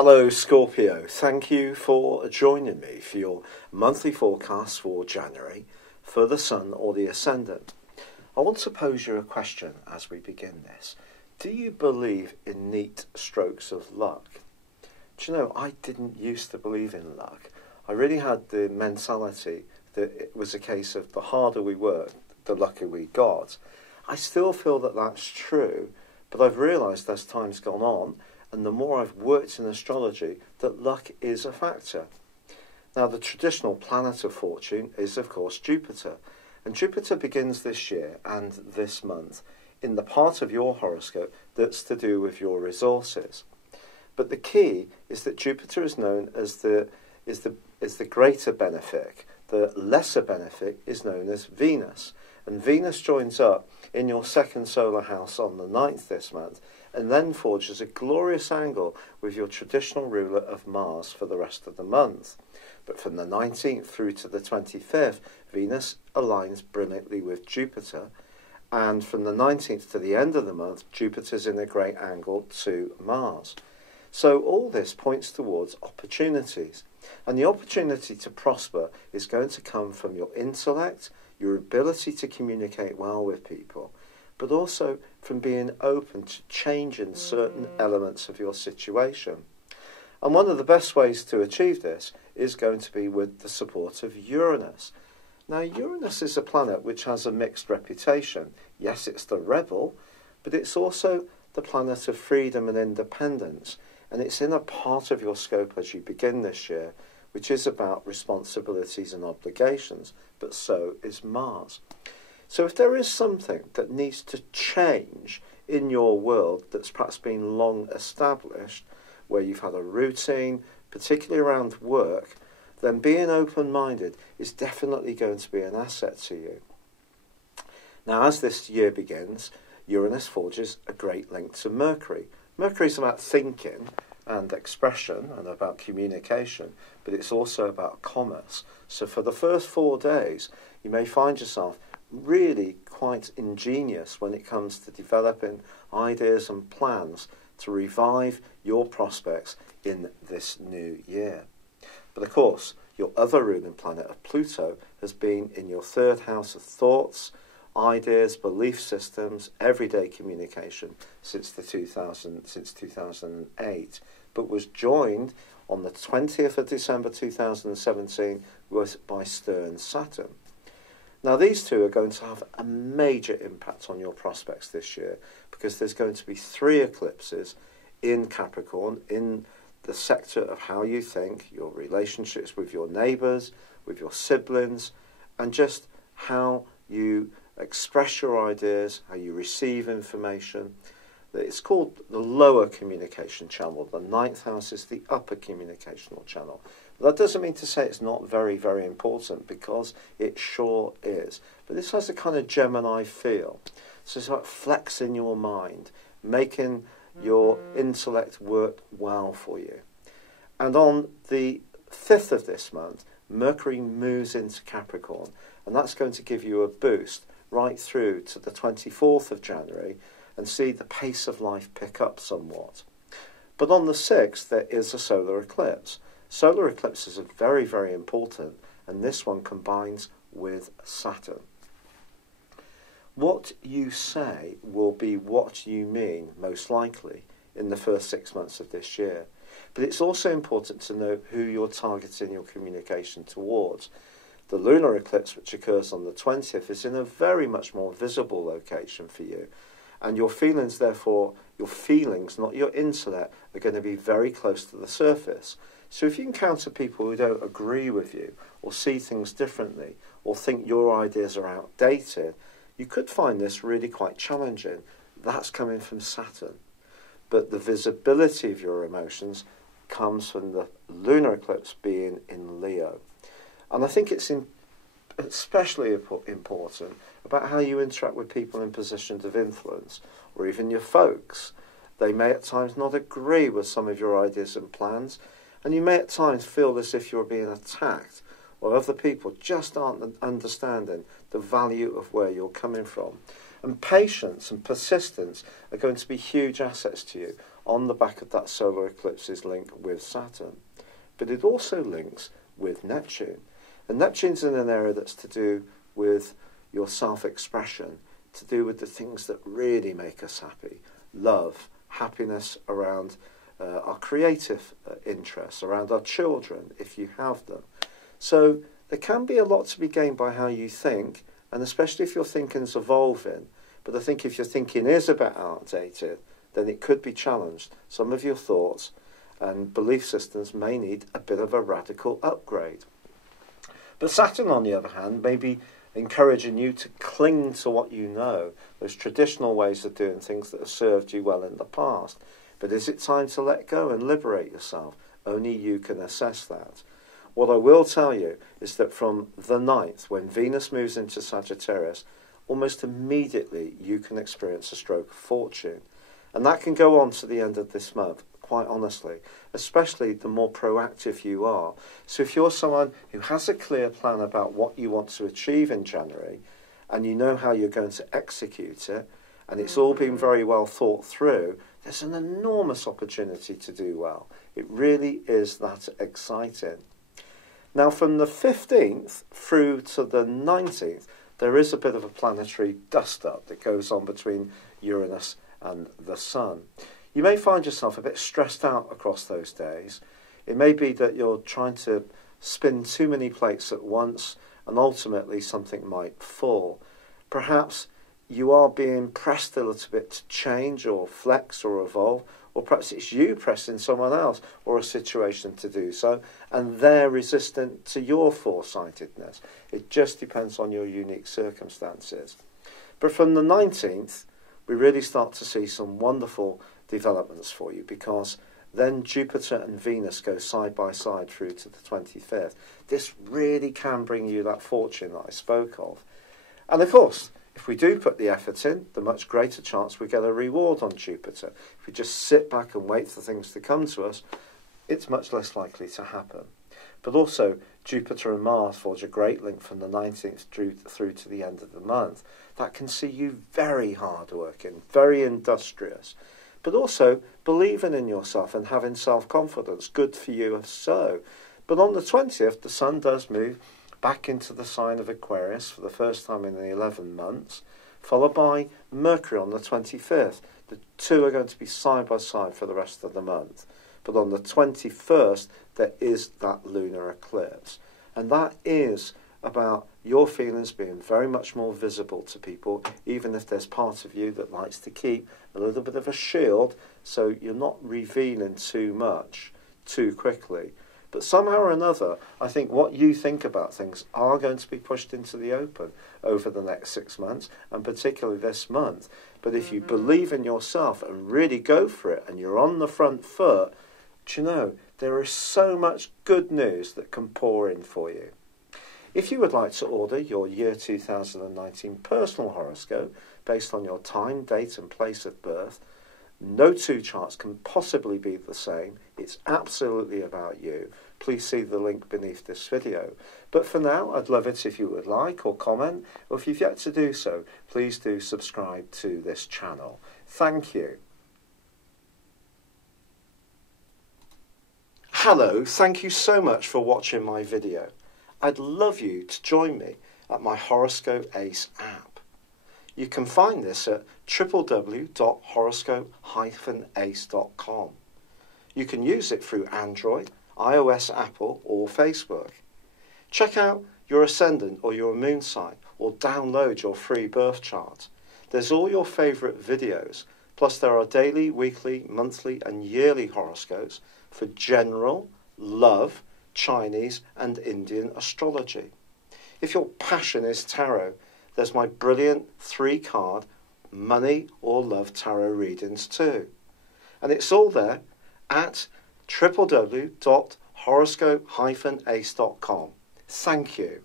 Hello Scorpio, thank you for joining me for your monthly forecast for January for the Sun or the Ascendant. I want to pose you a question as we begin this. Do you believe in neat strokes of luck? Do you know, I didn't used to believe in luck. I really had the mentality that it was a case of the harder we worked, the luckier we got. I still feel that that's true, but I've realised as time's gone on, and the more I've worked in astrology, that luck is a factor. Now, the traditional planet of fortune is, of course, Jupiter. And Jupiter begins this year and this month in the part of your horoscope that's to do with your resources. But the key is that Jupiter is known as the greater benefic. The lesser benefic is known as Venus. And Venus joins up in your second solar house on the 9th this month, and then forges a glorious angle with your traditional ruler of Mars for the rest of the month. But from the 19th through to the 25th, Venus aligns brilliantly with Jupiter, and from the 19th to the end of the month, Jupiter's in a great angle to Mars. So all this points towards opportunities, and the opportunity to prosper is going to come from your intellect, your ability to communicate well with people, but also from being open to changing certain elements of your situation. And one of the best ways to achieve this is going to be with the support of Uranus. Now, Uranus is a planet which has a mixed reputation. Yes, it's the rebel, but it's also the planet of freedom and independence. And it's in a part of your scope as you begin this year, which is about responsibilities and obligations, but so is Mars. So if there is something that needs to change in your world that's perhaps been long established, where you've had a routine, particularly around work, then being open-minded is definitely going to be an asset to you. Now, as this year begins, Uranus forges a great link to Mercury. Mercury's about thinking and expression and about communication, but it's also about commerce. So for the first 4 days, you may find yourself really quite ingenious when it comes to developing ideas and plans to revive your prospects in this new year. But of course, your other ruling planet of Pluto has been in your third house of thoughts, ideas, belief systems, everyday communication since 2008, but was joined on the 20th of December 2017 by stern Saturn. Now, these two are going to have a major impact on your prospects this year because there's going to be 3 eclipses in Capricorn, in the sector of how you think, your relationships with your neighbours, with your siblings, and just how you express your ideas, how you receive information. It's called the lower communication channel. The 9th house is the upper communicational channel. That doesn't mean to say it's not very, very important, because it sure is. But this has a kind of Gemini feel. So it's about flexing your mind, making your intellect work well for you. And on the 5th of this month, Mercury moves into Capricorn, and that's going to give you a boost right through to the 24th of January and see the pace of life pick up somewhat. But on the 6th, there is a solar eclipse. Solar eclipses are very, very important, and this one combines with Saturn. What you say will be what you mean, most likely, in the first 6 months of this year. But it's also important to know who you're targeting your communication towards. The lunar eclipse, which occurs on the 20th, is in a very much more visible location for you. And your feelings, therefore, your feelings, not your intellect, are going to be very close to the surface. So if you encounter people who don't agree with you, or see things differently, or think your ideas are outdated, you could find this really quite challenging. That's coming from Saturn. But the visibility of your emotions comes from the lunar eclipse being in Leo. And I think it's especially important about how you interact with people in positions of influence, or even your folks. They may at times not agree with some of your ideas and plans, and you may at times feel as if you're being attacked, or other people just aren't understanding the value of where you're coming from. And patience and persistence are going to be huge assets to you on the back of that solar eclipse's link with Saturn. But it also links with Neptune. And Neptune's in an area that's to do with your self-expression, to do with the things that really make us happy. Love, happiness around our creative interests, around our children, if you have them. So there can be a lot to be gained by how you think, and especially if your thinking's evolving. But I think if your thinking is a bit outdated, then it could be challenged. Some of your thoughts and belief systems may need a bit of a radical upgrade. But Saturn, on the other hand, may be encouraging you to cling to what you know, those traditional ways of doing things that have served you well in the past. But is it time to let go and liberate yourself? Only you can assess that. What I will tell you is that from the 9th, when Venus moves into Sagittarius, almost immediately you can experience a stroke of fortune. And that can go on to the end of this month, quite honestly, especially the more proactive you are. So if you're someone who has a clear plan about what you want to achieve in January, and you know how you're going to execute it, and it's all been very well thought through, there's an enormous opportunity to do well. It really is that exciting. Now, from the 15th through to the 19th, there is a bit of a planetary dust-up that goes on between Uranus and the Sun. You may find yourself a bit stressed out across those days. It may be that you're trying to spin too many plates at once, and ultimately something might fall. Perhaps you are being pressed a little bit to change or flex or evolve, or perhaps it's you pressing someone else or a situation to do so, and they're resistant to your foresightedness. It just depends on your unique circumstances. But from the 19th, we really start to see some wonderful developments for you, because then Jupiter and Venus go side by side through to the 25th. This really can bring you that fortune that I spoke of. And of course, if we do put the effort in, the much greater chance we get a reward on Jupiter. If we just sit back and wait for things to come to us, it's much less likely to happen. But also, Jupiter and Mars forge a great link from the 19th through to the end of the month. That can see you very hard-working, very industrious, but also believing in yourself and having self-confidence. Good for you if so. But on the 20th, the Sun does move back into the sign of Aquarius for the first time in the 11 months, followed by Mercury on the 25th. The two are going to be side by side for the rest of the month. But on the 21st, there is that lunar eclipse. And that is about your feelings being very much more visible to people, even if there's part of you that likes to keep a little bit of a shield, so you're not revealing too much too quickly. But somehow or another, I think what you think about things are going to be pushed into the open over the next 6 months, and particularly this month. But if you believe in yourself and really go for it, and you're on the front foot, do you know, there is so much good news that can pour in for you. If you would like to order your year 2019 personal horoscope based on your time, date and place of birth, no two charts can possibly be the same. It's absolutely about you. Please see the link beneath this video. But for now, I'd love it if you would like or comment, or if you've yet to do so, please do subscribe to this channel. Thank you. Hello, thank you so much for watching my video. I'd love you to join me at my Horoscope Ace app. You can find this at www.horoscope-ace.com. You can use it through Android, iOS, Apple or Facebook. Check out your ascendant or your moon sign, or download your free birth chart. There's all your favourite videos, plus there are daily, weekly, monthly and yearly horoscopes for general, love, Chinese and Indian astrology. If your passion is tarot, there's my brilliant 3-card money or love tarot readings too. And it's all there at www.horoscope-ace.com. Thank you.